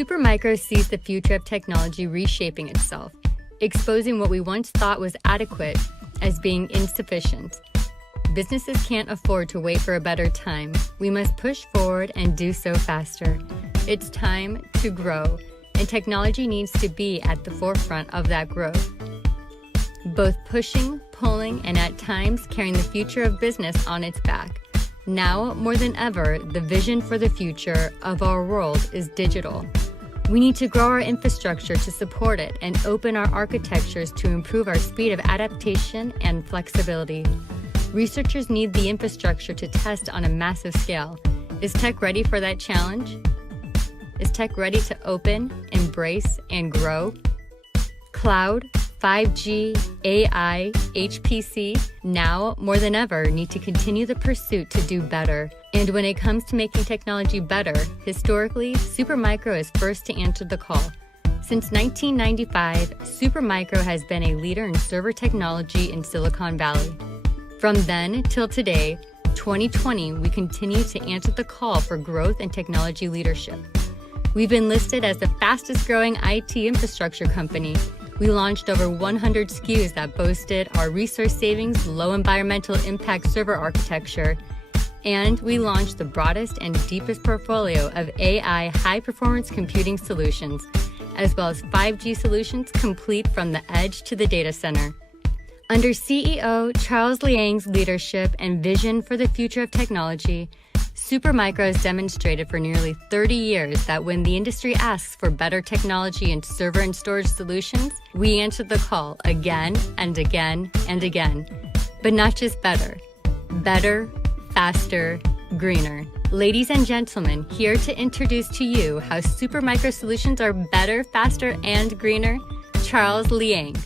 Supermicro sees the future of technology reshaping itself, exposing what we once thought was adequate as being insufficient. Businesses can't afford to wait for a better time. We must push forward and do so faster. It's time to grow, and technology needs to be at the forefront of that growth. Both pushing, pulling, and at times carrying the future of business on its back. Now, more than ever, the vision for the future of our world is digital. We need to grow our infrastructure to support it and open our architectures to improve our speed of adaptation and flexibility. Researchers need the infrastructure to test on a massive scale. Is tech ready for that challenge? Is tech ready to open, embrace, and grow? Cloud, 5G, AI, HPC, now more than ever need to continue the pursuit to do better. And when it comes to making technology better, historically, Supermicro is first to answer the call. Since 1995, Supermicro has been a leader in server technology in Silicon Valley. From then till today, 2020, we continue to answer the call for growth and technology leadership. We've been listed as the fastest growing IT infrastructure company. We launched over 100 SKUs that boasted our resource savings, low environmental impact server architecture, and we launched the broadest and deepest portfolio of AI high-performance computing solutions, as well as 5G solutions complete from the edge to the data center. Under CEO Charles Liang's leadership and vision for the future of technology, Supermicro has demonstrated for nearly 30 years that when the industry asks for better technology in server and storage solutions, we answer the call again and again and again. But not just better. Better, faster, greener. Ladies and gentlemen, here to introduce to you how Supermicro solutions are better, faster, and greener, Charles Liang.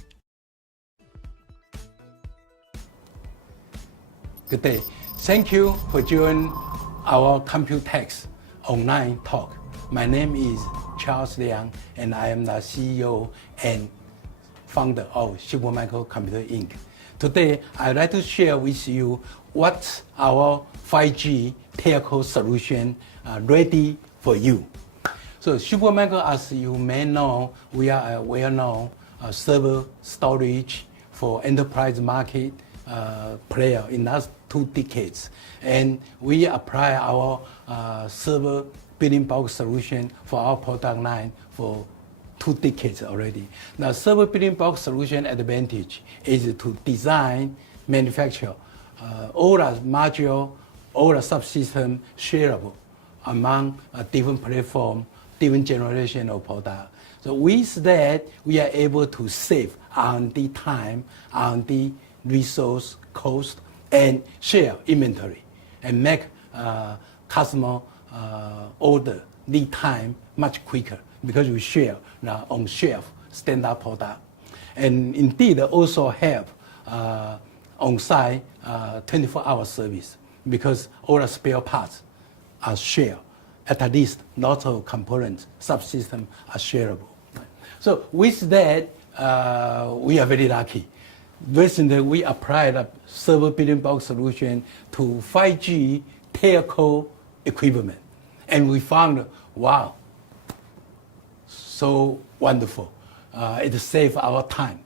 Good day. Thank you for joining our Computex online talk. My name is Charles Liang, and I am the CEO and founder of Supermicro Computer Inc. Today, I'd like to share with you what our 5G telco solution ready for you. So Supermicro, as you may know, we are a well-known server storage for enterprise market player in the last 2 decades. And we apply our server building block solution for our product line for 2 decades already. Now, server building block solution advantage is to design, manufacture all the module, all the subsystem shareable among different platform, different generation of product. So with that, we are able to save R&D time, R&D resource, cost, and share inventory, and make customer order lead time much quicker because we share on-shelf standard product. And indeed also have on-site 24-hour service because all the spare parts are shared. At least lots of components, subsystems are shareable. So with that, we are very lucky. Recently, we applied a server building block solution to 5G telco equipment. And we found, wow, so wonderful. It saved our time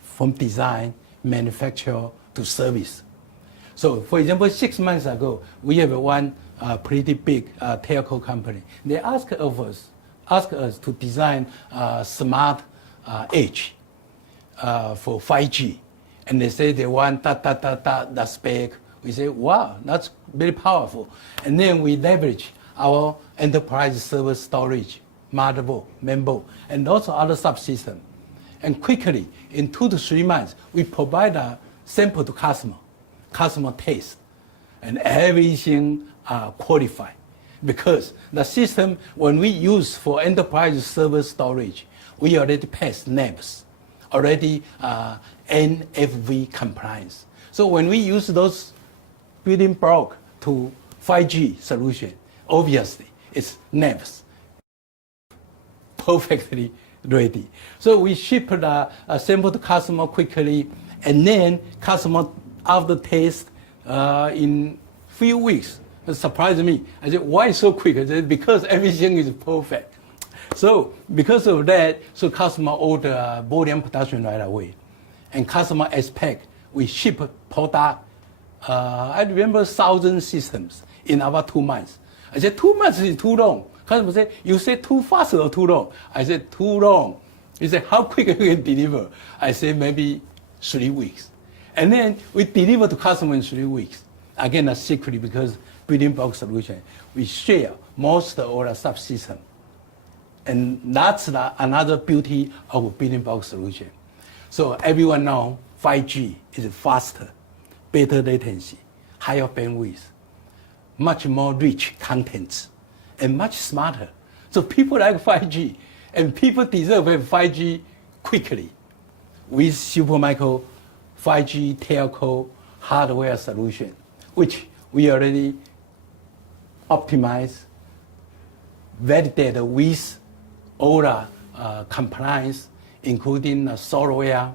from design, manufacture to service. So for example, 6 months ago, we have one pretty big telco company. They asked us to design smart edge for 5G. And they say they want that spec. We say, wow, that's very powerful. And then we leverage our enterprise server storage, motherboard, mainboard, and also other subsystems. And quickly, in 2 to 3 months, we provide a sample to customer taste, and everything qualified. Because the system, when we use for enterprise server storage, we already passed NABs, already NFV compliance. So when we use those building block to 5G solution, obviously it's NABs, perfectly ready. So we ship the sample to customer quickly, and then customer after test in few weeks. It surprised me. I said, why so quick? I said, because everything is perfect. So because of that, so customer order volume production right away. And customer expect we ship product, I remember 1,000 systems in about 2 months. I said 2 months is too long. Customer said, you say too fast or too long? I said too long. He said, how quick you can deliver? I said maybe 3 weeks. And then we deliver to customer in 3 weeks. Again, a secret because building block solution, we share most of the subsystem. And that's another beauty of building block solution. So everyone knows 5G is faster, better latency, higher bandwidth, much more rich contents, and much smarter. So people like 5G, and people deserve 5G quickly. With Supermicro 5G telco hardware solution, which we already optimized, validated with all the compliance, including software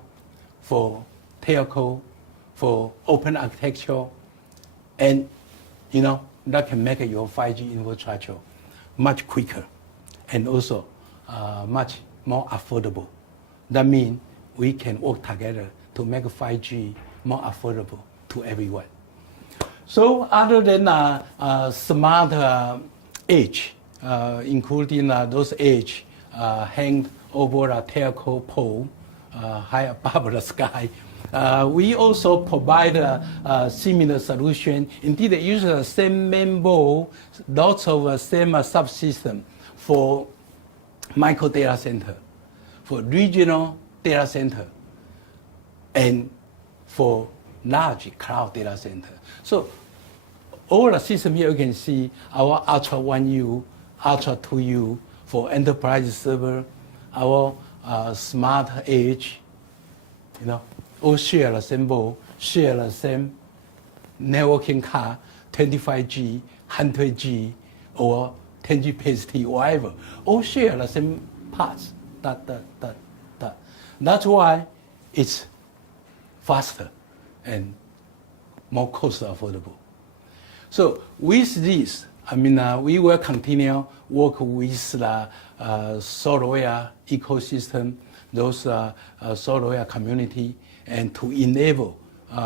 for telco, for open architecture, and that can make your 5G infrastructure much quicker and also much more affordable. That means we can work together to make 5G more affordable to everyone. So other than smart edge, including those edge hanged over a telco pole high above the sky, we also provide a similar solution. Indeed, they use the same main board, lots of same subsystem for micro data center, for regional data center, and for large cloud data center. So all the system here you can see our Ultra 1U, Ultra 2U for enterprise server, our smart edge, all share the same board, share the same networking card, 25G, 100G, or 10G PST, whatever. All share the same parts. That's why it's faster and more cost affordable. So with this, we will continue work with the software ecosystem, those software community, and to enable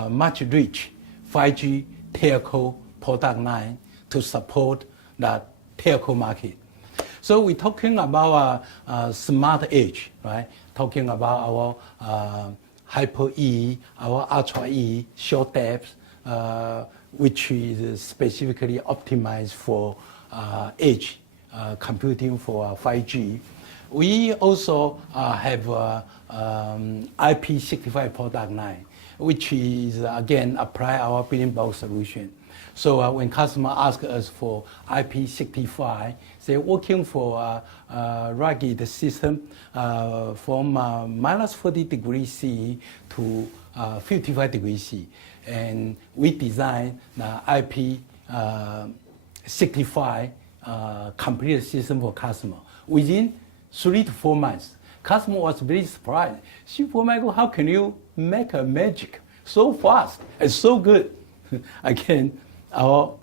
much rich 5G telco product line to support the telco market. So we're talking about smart edge, right? Talking about our Hyper E, our Ultra E, short depth, which is specifically optimized for edge computing for 5G. We also have IP65 product line, which is again apply our building block solution. So when customer ask us for IP65, they're working for a rugged system from minus 40 degrees C to 55 degrees C. And we design the IP65 complete system for customer. Within 3 to 4 months, customer was very surprised. Supermicro, how can you make a magic so fast and so good? Again, our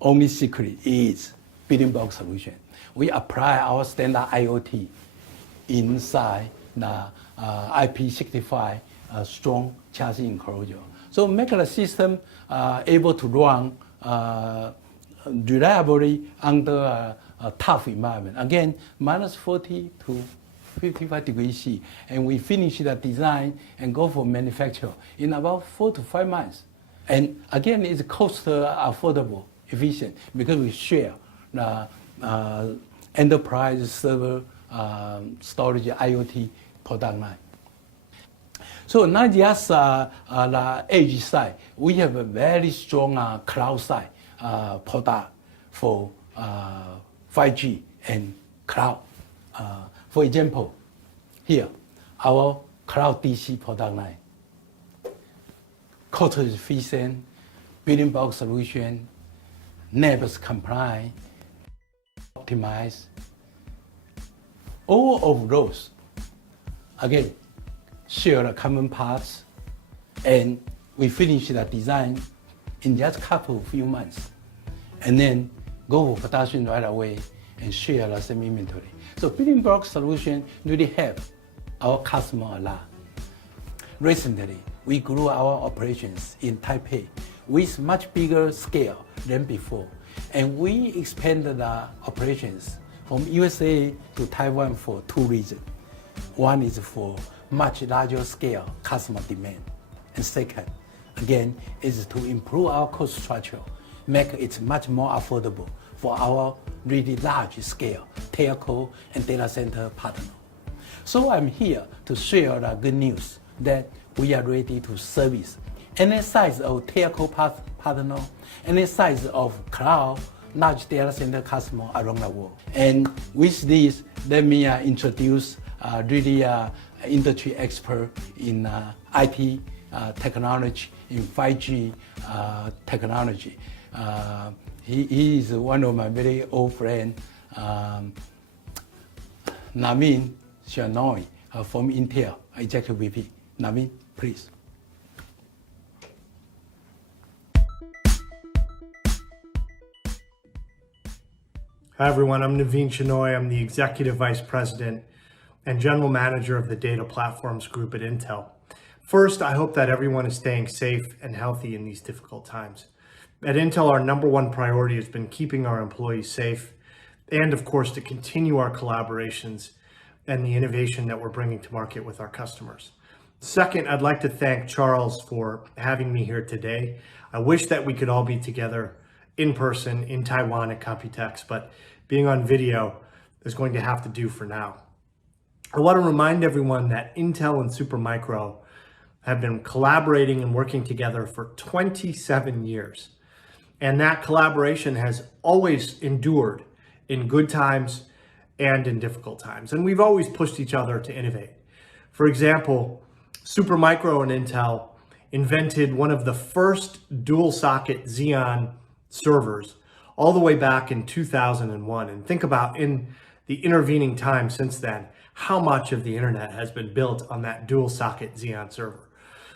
only secret is building block solution. We apply our standard IoT inside the IP65 strong chassis enclosure. So make the system able to run reliably under a tough environment. Again, minus 40 to 55 degrees C. And we finish the design and go for manufacture in about 4 to 5 months. And again, it's cost affordable, efficient, because we share the enterprise server storage IoT product line. So not just the edge side, we have a very strong cloud side product for 5G and cloud. For example, here, our cloud DC product line. Cost efficient, building block solution, NABS compliant, optimized. All of those, again, share the common parts, and we finish the design in just few months, and then go for production right away, and share the same inventory. So building block solution really help our customer a lot. Recently, we grew our operations in Taipei with much bigger scale than before, and we expanded the operations from USA to Taiwan for two reasons. One is for much larger scale customer demand, and second, again, is to improve our cost structure, make it much more affordable for our really large scale telco and data center partner. So I'm here to share the good news that we are ready to service any size of telco partner, any size of cloud large data center customer around the world. And with this, let me introduce really industry expert in IT technology, in 5G technology. He is one of my very old friends, Naveen Shenoy from Intel, Executive VP. Naveen, please. Hi everyone, I'm Naveen Shenoy. I'm the Executive Vice President and General Manager of the Data Platforms Group at Intel. First, I hope that everyone is staying safe and healthy in these difficult times. At Intel, our number one priority has been keeping our employees safe and, of course, to continue our collaborations and the innovation that we're bringing to market with our customers. Second, I'd like to thank Charles for having me here today. I wish that we could all be together in person in Taiwan at Computex, but being on video is going to have to do for now. I want to remind everyone that Intel and Supermicro have been collaborating and working together for 27 years. And that collaboration has always endured in good times and in difficult times. And we've always pushed each other to innovate. For example, Supermicro and Intel invented one of the first dual socket Xeon servers all the way back in 2001. And think about in the intervening time since then, how much of the internet has been built on that dual socket Xeon server.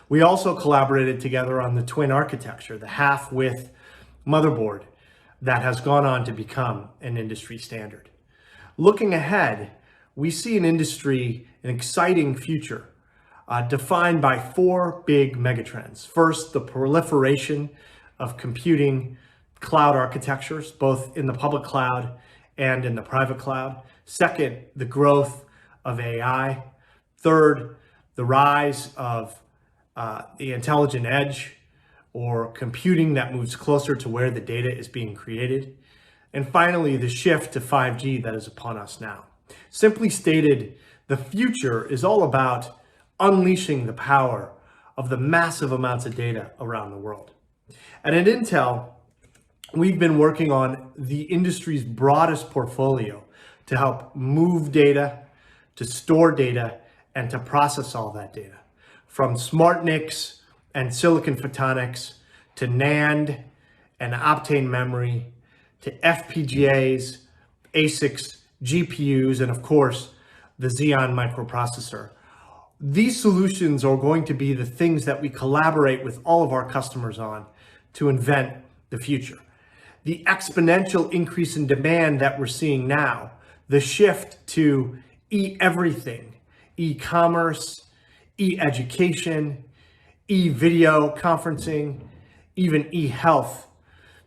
We also collaborated together on the twin architecture, the half-width motherboard that has gone on to become an industry standard. Looking ahead, we see an exciting future defined by four big megatrends. First, the proliferation of computing cloud architectures, both in the public cloud and in the private cloud. Second, the growth of AI. Third, the rise of the intelligent edge, or computing that moves closer to where the data is being created. And finally, the shift to 5G that is upon us now. Simply stated, the future is all about unleashing the power of the massive amounts of data around the world. And at Intel, we've been working on the industry's broadest portfolio to help move data, to store data, and to process all that data. From SmartNICs and silicon photonics, to NAND and Optane memory, to FPGAs, ASICs, GPUs, and of course, the Xeon microprocessor. These solutions are going to be the things that we collaborate with all of our customers on to invent the future. The exponential increase in demand that we're seeing now, the shift to e-everything, e-commerce, e-education, e-video conferencing, even e-health.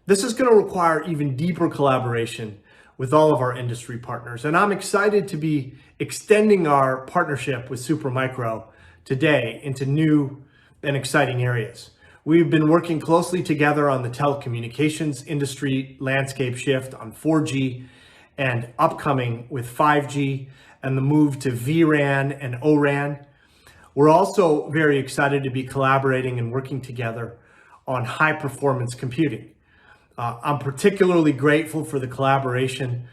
This is going to require even deeper collaboration with all of our industry partners. And I'm excited to be extending our partnership with Supermicro today into new and exciting areas. We've been working closely together on the telecommunications industry landscape shift on 4G and upcoming with 5G and the move to vRAN and O-RAN. We're also very excited to be collaborating and working together on high performance computing. I'm particularly grateful for the collaboration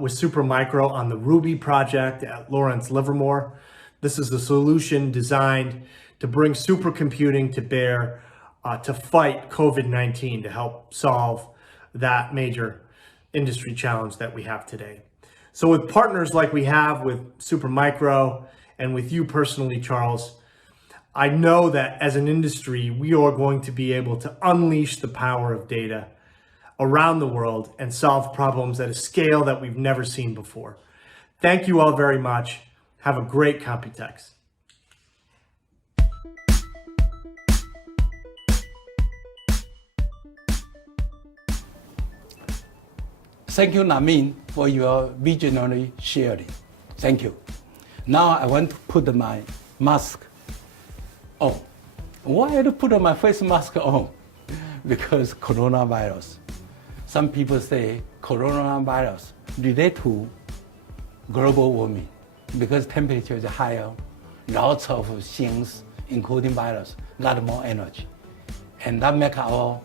with Supermicro on the Ruby project at Lawrence Livermore. This is a solution designed to bring supercomputing to bear to fight COVID-19, to help solve that major industry challenge that we have today. So with partners like we have with Supermicro and with you personally, Charles, I know that as an industry, we are going to be able to unleash the power of data around the world and solve problems at a scale that we've never seen before. Thank you all very much. Have a great Computex. Thank you, Namin, for your visionary sharing. Thank you. Now I want to put my mask on. Why to put my face mask on? Because coronavirus. Some people say coronavirus relate to global warming because temperature is higher, lots of things, including virus, got more energy. And that make our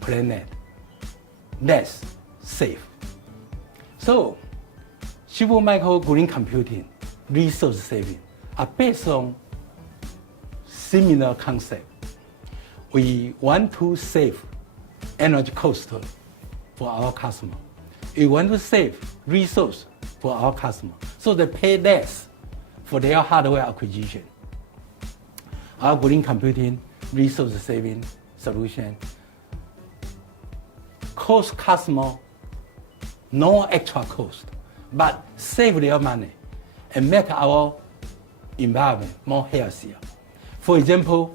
planet less safe. So, Supermicro green computing, resource saving are based on similar concept. We want to save energy cost for our customer. We want to save resource for our customer, so they pay less for their hardware acquisition. Our green computing resource saving solution cost customer no extra cost, but save their money and make our environment more healthier. For example,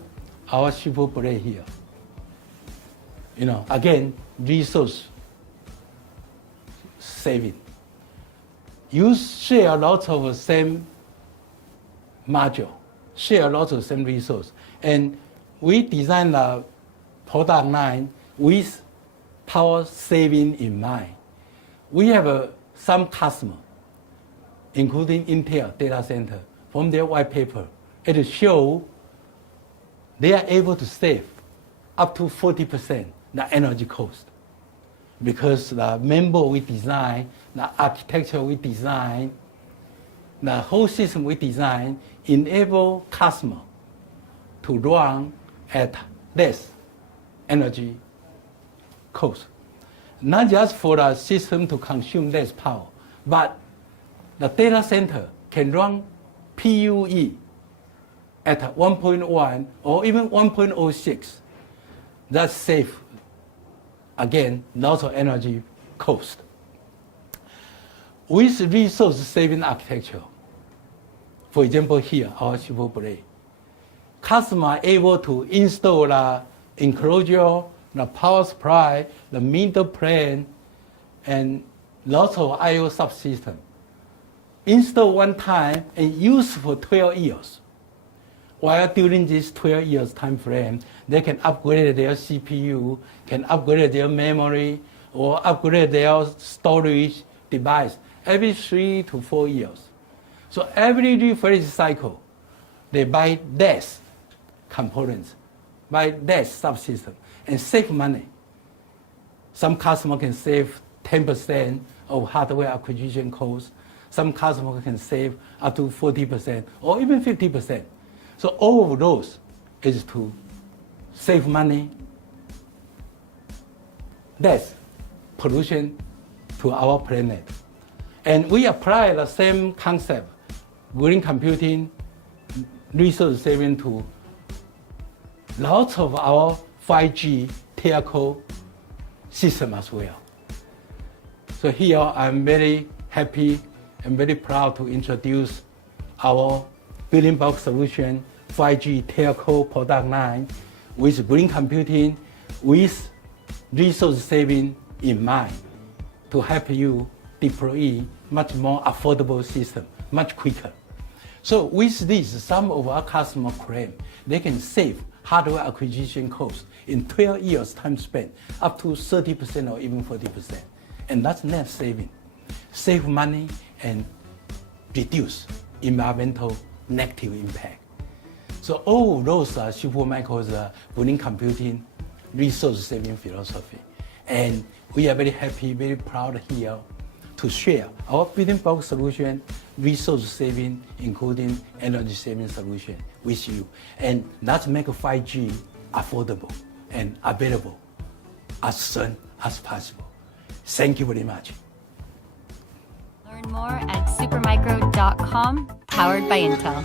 our Supermicro here. Again, resource saving. You share lots of same module, share lots of same resource, and we design the product line with power saving in mind. We have some customer, including Intel data center, from their white paper. It shows they are able to save up to 40% the energy cost because the member we design, the architecture we design, the whole system we design enable customer to run at less energy cost. Not just for the system to consume less power, but the data center can run PUE at 1.1 or even 1.06. That saves, again, lots of energy cost. With resource saving architecture, for example here, our Supermicro, customers are able to install the enclosure, the power supply, the middle plane, and lots of I/O subsystem. Install one time and use for 12 years. While during this 12 years time frame, they can upgrade their CPU, can upgrade their memory, or upgrade their storage device every 3 to 4 years. So every refresh cycle, they buy less components, buy less subsystem, and save money. Some customer can save 10% of hardware acquisition costs. Some customer can save up to 40% or even 50%. So all of those is to save money, less pollution to our planet. And we apply the same concept, green computing, resource saving to lots of our 5G telco system as well. So here I'm very happy and very proud to introduce our building block solution 5G telco product line with green computing, with resource saving in mind to help you deploy much more affordable system, much quicker. So with this, some of our customers claim they can save hardware acquisition costs in 12 years time spent up to 30% or even 40%. And that's net saving. Save money and reduce environmental negative impact. So all those are Supermicro's green computing resource saving philosophy. And we are very happy, very proud here to share our building block solution, resource saving, including energy saving solution with you. And let's make 5G affordable and available as soon as possible. Thank you very much. Learn more at supermicro.com, powered by Intel.